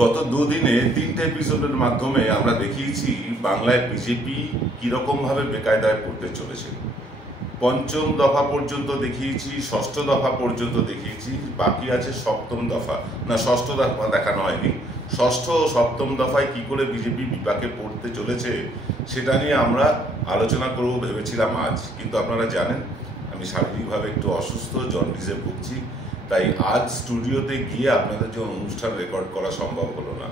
গত দুদিনে 3টে এপিসোডের মাধ্যমে আমরা দেখিয়েছি বাংলায় বিজেপি কিরকম ভাবে বেকায়দায় পড়তে চলেছে। পঞ্চম দফা পর্যন্ত দেখিয়েছি, ষষ্ঠ দফা পর্যন্ত দেখিয়েছি, বাকি আছে সপ্তম দফা। না, ষষ্ঠ দফা দেখানো হয়নি। ষষ্ঠ ও সপ্তম দফায় কি করে বিজেপি বিপাকে পড়তে চলেছে সেটা নিয়ে আমরা আলোচনা করব ভেবেছিলাম আজ, কিন্তু আপনারা জানেন আমি শারীরিকভাবে একটু অসুস্থ, জন্ডিসে ভুগছি, তাই আজ স্টুডিওতে গিয়ে আপনাদের জন্য অনুষ্ঠান রেকর্ড করা সম্ভব হলো না।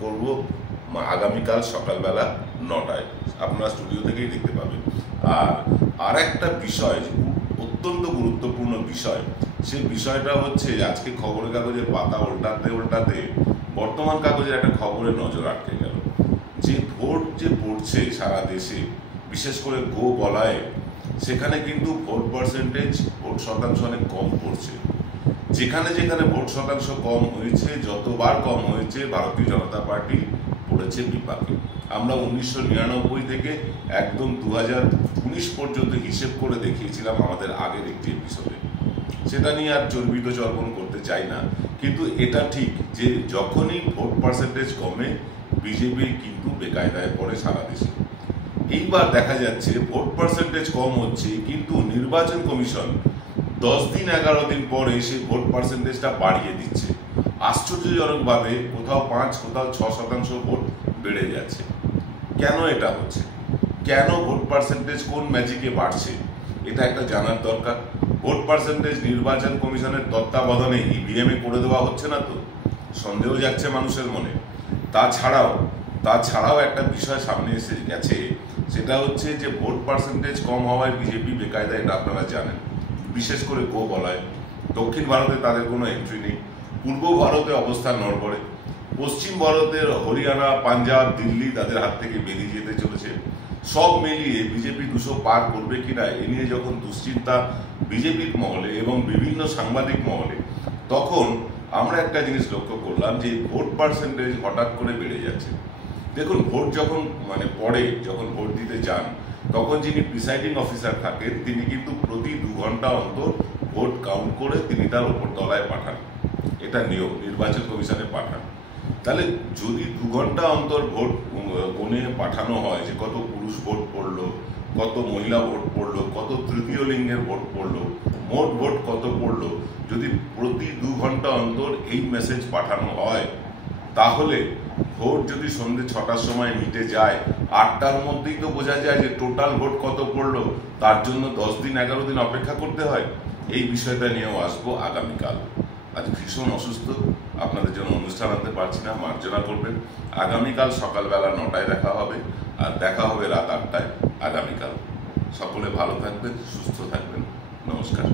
করব আগামীকাল সকালবেলা 9টায়, আপনারা স্টুডিও থেকেই দেখতে পাবেন। আর একটা বিষয়, অত্যন্ত গুরুত্বপূর্ণ বিষয়, সেই বিষয়টা হচ্ছে আজকে খবরের কাগজের পাতা উল্টাতে উল্টাতে বর্তমান কাগজের একটা খবরে নজর আটকে গেল যে ভোট যে পড়ছে সারা দেশে, বিশেষ করে গো বলায়, সেখানে কিন্তু ভোট পার্সেন্টেজ, ভোট শতাংশ অনেক কম পড়ছে। যেখানে যেখানে ভোট শতাংশ কম হয়েছে, যতবার কম হয়েছে, ভারতীয় জনতা পার্টি পড়েছে বিপাকে। আমরা 1999 থেকে একদম 2019 পর্যন্ত হিসেব করে দেখিয়েছিলাম আমাদের আগের একটি এপিসোডে, সেটা নিয়ে আর চর্বিত চর্বণ করতে চাই না। কিন্তু এটা ঠিক যে যখনই ভোট পার্সেন্টেজ কমে বিজেপি কিন্তু বেকায়দায় পড়ে সারা দেশে। এইবার দেখা যাচ্ছে ভোট পার্সেন্টেজ কম হচ্ছে, কিন্তু নির্বাচন কমিশন 10 দিন 11 দিন পরে সেই ভোট পার্সেন্টেজটা বাড়িয়ে দিচ্ছে। আশ্চর্যজনকভাবে কোথাও 5, কোথাও 6% ভোট বেড়ে যাচ্ছে। কেন এটা হচ্ছে? কেন ভোট পার্সেন্টেজ কোন ম্যাজিকে বাড়ছে, এটা একটা জানার দরকার। ভোট পার্সেন্টেজ নির্বাচন কমিশনের তত্ত্বাবধানে ইভিএমে করে দেওয়া হচ্ছে না তো? সন্দেহ যাচ্ছে মানুষের মনে। তাছাড়াও একটা বিষয় সামনে এসে গেছে, সেটা হচ্ছে যে ভোট পার্সেন্টেজ কম হওয়ায় বিজেপি বেকায়দা, এটা আপনারা জানেন। বিশেষ করে গো বলায় দক্ষিণ ভারতে তাদের কোনো এন্ট্রি নেই, পূর্ব ভারতে অবস্থা নড়বড়ে, পশ্চিম ভারতের হরিয়ানা, পাঞ্জাব, দিল্লি তাদের হাত থেকে বেরিয়ে যেতে চলেছে। সব মিলিয়ে বিজেপি 200 পার করবে কিনা এ নিয়ে যখন দুশ্চিন্তা বিজেপির মহলে এবং বিভিন্ন সাংবাদিক মহলে, তখন আমরা একটা জিনিস লক্ষ্য করলাম যে ভোট পার্সেন্টেজ হঠাৎ করে বেড়ে যাচ্ছে। দেখুন, ভোট যখন পড়ে, যখন ভোট দিতে যান, তখন যিনি প্রিসাইডিং অফিসার থাকেন তিনি কিন্তু প্রতি 2 ঘন্টা অন্তর ভোট কাউন্ট করে তিনি তার উপর তলায় পাঠান। এটা নিয়ম, নির্বাচন কমিশনে পাঠান। তাহলে যদি 2 ঘন্টা অন্তর ভোট গণে পাঠানো হয় যে কত পুরুষ ভোট পড়লো, কত মহিলা ভোট পড়লো, কত তৃতীয় লিঙ্গের ভোট পড়লো, মোট ভোট কত পড়লো, যদি প্রতি 2 ঘন্টা অন্তর এই মেসেজ পাঠানো হয়, তাহলে ভোট যদি সন্ধ্যে 6টার সময় মিটে যায়, 8টার মধ্যেই তো বোঝা যায় যে টোটাল ভোট কত পড়লো। তার জন্য 10 দিন 11 দিন অপেক্ষা করতে হয়। এই বিষয়টা নিয়েও আসবো আগামীকাল। আজ ভীষণ অসুস্থ, আপনাদের জন্য অনুষ্ঠান আনতে পারছি না, মার্জনা করবেন। আগামীকাল সকালবেলা 9টায় দেখা হবে, আর দেখা হবে রাত 8টায় আগামীকাল। সকলে ভালো থাকবেন, সুস্থ থাকবেন। নমস্কার।